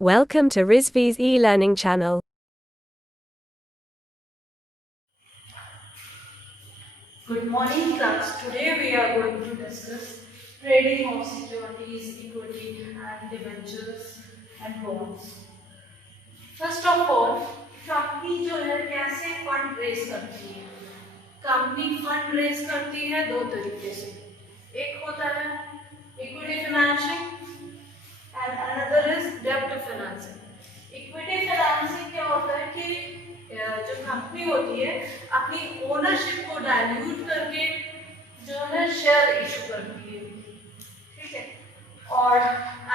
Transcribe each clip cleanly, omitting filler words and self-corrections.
Welcome to Rizvi's e-learning channel. Good morning class. Today we are going to discuss trading of securities, equity and debentures and bonds. First of all, company जो है कैसे fund raise करती है? Company fund raise करती है दो तरीके से। एक होता है equity financing and another is debt financing. Equity financing क्या होता है कि जो कंपनी होती है अपनी ओनरशिप को डाइल्यूट करके जो है शेयर इशू करती है, ठीक है। और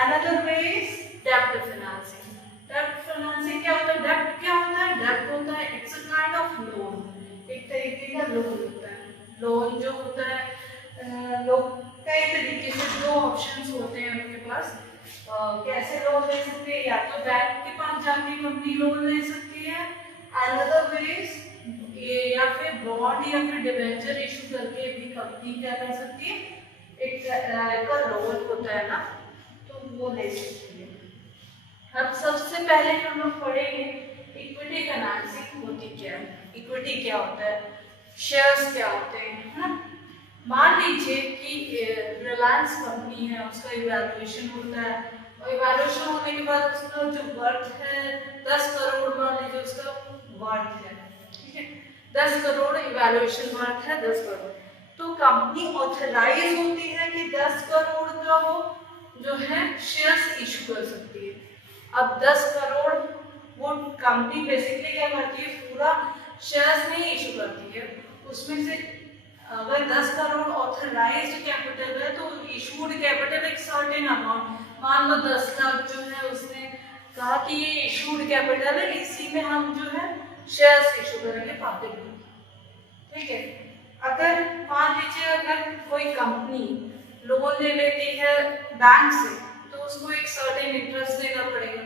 another way is debt financing. Debt financing क्या होता है? Debt क्या होता है? Debt होता है it's a kind of loan. एक तरीके का लोन होता है। लोन जो होता है लोग कई तरीके से दो ऑप्शंस होते हैं उनके पास। कैसे लोन ले सकते हैं? या तो बैंक के पास जाके कंपनी लोन ले सकती है, अनदर वेज या फिर बॉन्ड या फिर डिबेंचर इशू करके भी कंपनी क्या कर सकती है, एक का लोन होता है ना, तो वो ले सकती है। अब सबसे पहले हम लोग पढ़ेंगे इक्विटी फाइनेंसिंग होती क्या है। इक्विटी क्या होता है, शेयर्स क्या होते हैं, है ना। मान लीजिए कि रिलायंस कंपनी है, उसका इवैल्यूएशन होता है और इवैल्यूएशन होने के बाद उसका जो वर्थ है 10 करोड़, मान लीजिए उसका वर्थ है, ठीक है। 10 करोड़ इवैल्यूएशन वर्थ है 10 करोड़, तो कंपनी ऑथराइज होती है कि 10 करोड़ का वो जो है शेयर्स इशू कर सकती है। अब 10 करोड़ वो कंपनी बेसिकली क्या करती है, पूरा शेयर्स नहीं इशू करती है, उसमें से अगर 10 करोड़ ऑथराइज्ड कैपिटल है तो इशूड कैपिटल एक सर्टेन अमाउंट, मान लो 10 लाख जो है उसने कहा कि ये इशूड कैपिटल है, इसी में हम जो है शेयर्स इशू करेंगे पब्लिक में, ठीक है। अगर मान लीजिए अगर कोई कंपनी लोन ले लेती है बैंक से तो उसको एक सर्टेन इंटरेस्ट देना पड़ेगा,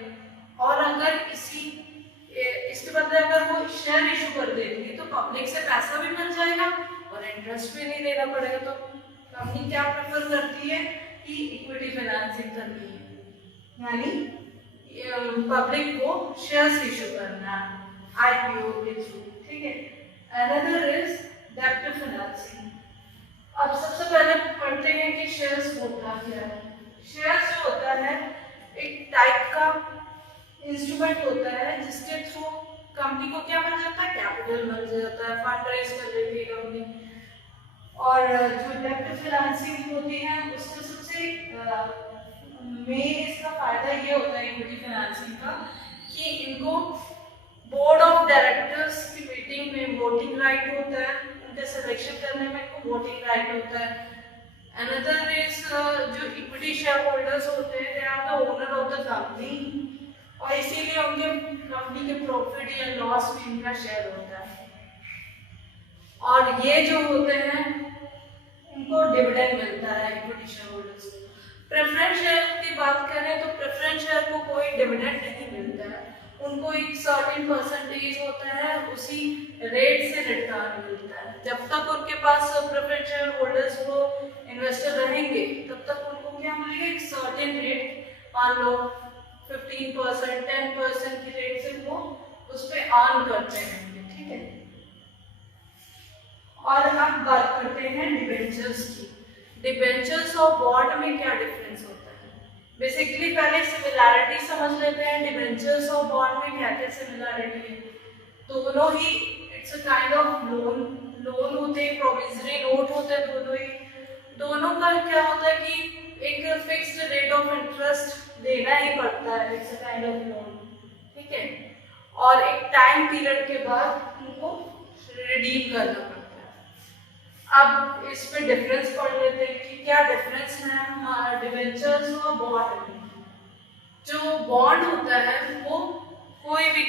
और अगर इसके बदले अगर वो शेयर इशू कर देती है तो पब्लिक से पैसा भी मिल जाएगा और इंटरेस्ट भी नहीं देना पड़ेगा। तो कंपनी क्या प्रेफर करती है कि इक्विटी फाइनेंसिंग करनी है, यानी पब्लिक को शेयर्स इशू करना आईपीओ के थ्रू, ठीक है। अनदर इज डेब्ट फाइनेंसिंग। अब सबसे पहले पढ़ते हैं कि शेयर्स होता क्या है। शेयर्स जो होता है एक टाइप का इंस्ट्रूमेंट होता है जिसके थ्रू कंपनी को क्या मिल जाता है, कैपिटल मिल जाता है, फंड रेज कर लेती है कंपनी। और जो डेब्ट फाइनेंसिंग होती है उससे सबसे मेन इसका फायदा ये होता है इक्विटी फाइनेंसिंग का कि इनको बोर्ड ऑफ डायरेक्टर्स की मीटिंग में वोटिंग राइट होता है, उनके सिलेक्शन करने में इनको वोटिंग राइट होता है। अनदर इज जो इक्विटी शेयर होल्डर्स होते हैं they are the owner of the company, और इसीलिए उनके कंपनी के प्रॉफिट या लॉस में इनका शेयर होता है। और ये जो होते हैं उनको डिविडेंड मिलता है इक्विटी शेयर होल्डर्स को। प्रेफरेंस शेयर की बात करें तो प्रेफरेंस शेयर को कोई डिविडेंड नहीं मिलता है, उनको एक सर्टेन परसेंटेज होता है, उसी रेट से रिटर्न मिलता है। जब तक उनके पास प्रेफरेंस शेयर होल्डर्स को इन्वेस्टर रहेंगे तब तक उनको क्या मिलेगा, एक सर्टेन रेट, मान लो 15% 10% की रेट से वो उस पर अर्न करते हैं, ठीक है। और अब बात करते हैं डिबेंचर्स की। डिबेंचर्स और बॉन्ड में क्या डिफरेंस होता है, बेसिकली पहले सिमिलैरिटी समझ लेते हैं। डिबेंचर्स और बॉन्ड में क्या क्या सिमिलैरिटी है, दोनों ही it's a kind of loan, loan होते हैं, प्रोविजरी नोट होते हैं दोनों ही। दोनों का क्या होता है कि एक फिक्स्ड रेट ऑफ इंटरेस्ट देना ही पड़ता है, it's a kind of loan, ठीक है। और एक टाइम पीरियड के बाद उनको रिडीम करना पड़ता है। अब इस पे डिफरेंस पढ़ लेते हैं कि क्या डिफरेंस है डिबेंचर्स और बॉन्ड में। जो बॉन्ड होता है वो कोई भी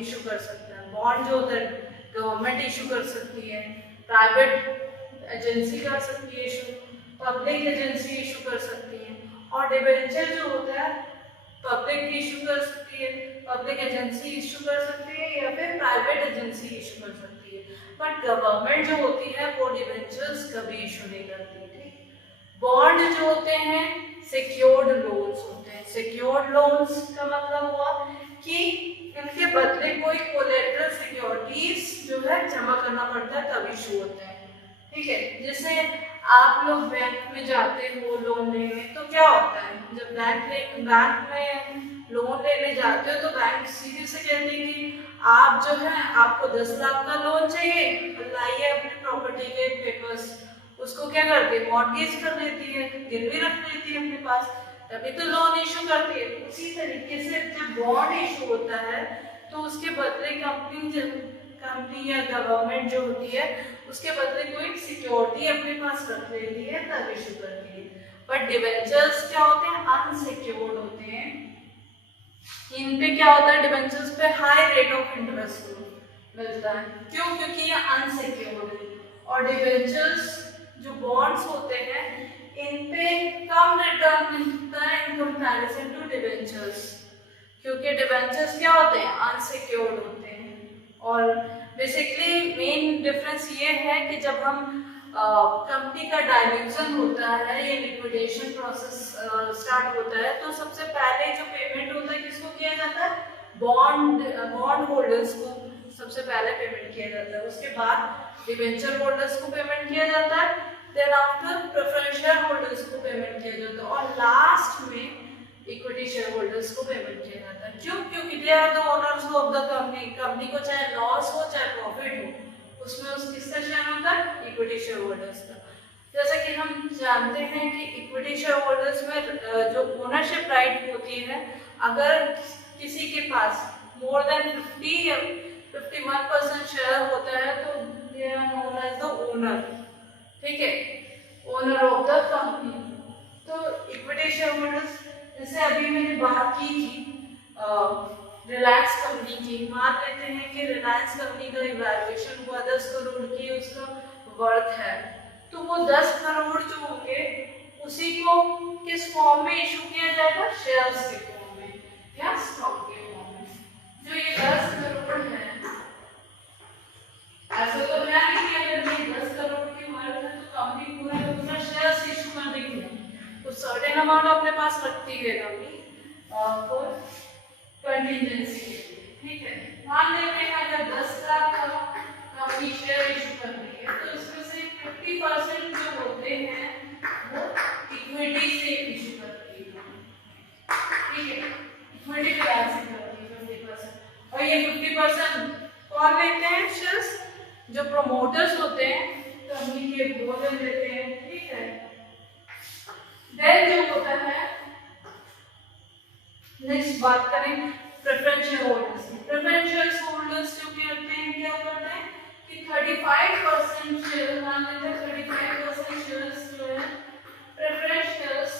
इशू कर सकता है। बॉन्ड जो होता है गवर्नमेंट इशू कर सकती है, प्राइवेट एजेंसी कर सकती है इशू, पब्लिक एजेंसी इशू कर सकती है। और डिबेंचर जो होता है पब्लिक इशू कर सकती है, पब्लिक एजेंसी इशू कर सकती है या फिर प्राइवेट एजेंसी इशू कर सकती है, बट गवर्नमेंट जो होती है वो डिबेंचर्स कभी इशू नहीं करती, ठीक। बॉन्ड जो होते हैं सिक्योर्ड लोन्स होते हैं। सिक्योर्ड लोन्स का मतलब हुआ कि इनके बदले कोई कोलेटरल सिक्योरिटीज जो है जमा करना पड़ता है तब इशू होते हैं। ठीक है, जैसे आप लोग बैंक में जाते हो लोन लेने, तो क्या होता है जब बैंक में लोन लेने जाते हो तो बैंक सीधे से कहती है कि आप जो है आपको 10 लाख का लोन चाहिए, लाइए अपनी प्रॉपर्टी के पेपर्स। उसको क्या करती है, मॉर्गेज कर लेती है, गिरवी रख लेती है अपने पास, तभी तो लोन इशू करती है। उसी तरीके से जब बॉन्ड इशू होता है तो उसके बदले कंपनी या गवर्नमेंट जो होती है उसके बदले कोई सिक्योरिटी अपने पास रख लेती है तब इशू करती है। बट डिवेंचर्स क्या होते हैं, अनसिक्योर्ड होते हैं। इन पे क्या होता है, डिवेंचर्स पे हाई रेट ऑफ इंटरेस्ट मिलता है। क्यों? क्योंकि ये अनसिक्योर्ड है। और डिवेंचर्स जो बॉन्ड्स होते हैं इन पे कम रिटर्न मिलता है इन कंपैरिजन टू डिवेंचर्स, क्योंकि डिवेंचर्स क्या होते हैं, अनसिक्योर्ड होते हैं। और बेसिकली मेन डिफरेंस ये है कि जब हम कंपनी का डायल्यूशन होता है या लिक्विडेशन प्रोसेस स्टार्ट होता है तो सबसे पहले जो पेमेंट होता है किसको किया जाता है, बॉन्ड होल्डर्स को सबसे पहले पेमेंट किया जाता है। उसके बाद डिवेंचर होल्डर्स को पेमेंट किया जाता है, then after preference share holders को पेमेंट किया जाता है, और लास्ट में इक्विटी शेयर होल्डर्स को पेमेंट किया जाता है। क्यों? क्योंकि they are the owners of the company. Company को चाहे लॉस हो चाहे प्रॉफिट हो, उसमें उस किसका शेयर होता है, इक्विटी शेयर होल्डर्स का। जैसा कि हम जानते हैं कि इक्विटी शेयर होल्डर्स में जो ओनरशिप राइट होती है, अगर किसी के पास मोर देन 50 या 51% शेयर होता है तो they are known as the owner. ठीक है, ओनर ऑफ द कंपनी। तो इक्विटी शेयर होल्डर्स, जैसे अभी मैंने बात की थी रिलायंस कंपनी की, मान लेते हैं कि रिलायंस कंपनी का इवैल्यूएशन हुआ 10 करोड़ की उसका वर्थ है, तो वो 10 करोड़ जो होंगे उसी को किस फॉर्म में इशू किया जाएगा, शेयर्स के फॉर्म में या स्टॉक के फॉर्म में। जो ये 10 करोड़ है, ऐसा तो है नहीं कि अगर ये 10 करोड़ की वर्थ है तो कंपनी पूरा शेयर्स इशू कर देगी, तो सर्टेन अमाउंट अपने पास रखती है कंपनी फॉर कंटिजेंसी के लिए। ठीक है, मान लेते हैं अगर 10 लाख का कंपनी शेयर इशू कर रही है तो इसमें से 50% जो होते हैं वो इक्विटी से इशू करती है। ठीक है, इक्विटी बैलेंस से करती है 50%, और ये 50% कौन लेते हैं, शेयर्स जो प्रमोटर्स होते हैं कंपनी के वो लेते हैं। ठीक है, देन जो होता है, नेक्स्ट बात करें प्रेफरेंस शेयर होल्डर्स की। प्रेफरेंस शेयर होल्डर्स जो करते हैं, क्या करते हैं कि 35% शेयर, मान लेते हैं 35% शेयर्स जो है प्रेफरेंस शेयर्स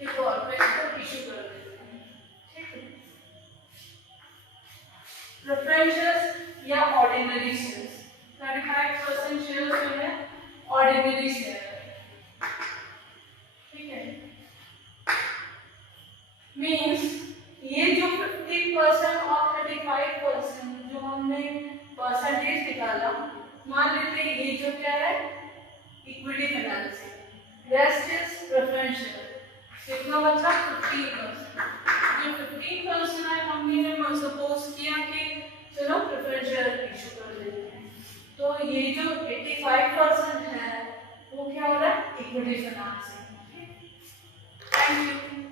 के तौर पे इशू कर देते हैं। ठीक है, प्रेफरेंस शेयर्स या ऑर्डिनरी शेयर्स, 35% शेयर्स जो है ऑर्डिनरी शेयर। ठीक है, मीन्स ये जो 50% और 35% जो हमने परसेंटेज निकाला, मान लेते हैं ये जो क्या है, equity financing, rest is preference share. कितना बचा, 15%। जो 15% है कंपनी ने सपोज किया कि चलो प्रेफरेंस शेयर इशू कर देते हैं, तो ये जो 85% है वो क्या हो रहा है, इक्विटी फाइनेंसिंग। Thank you.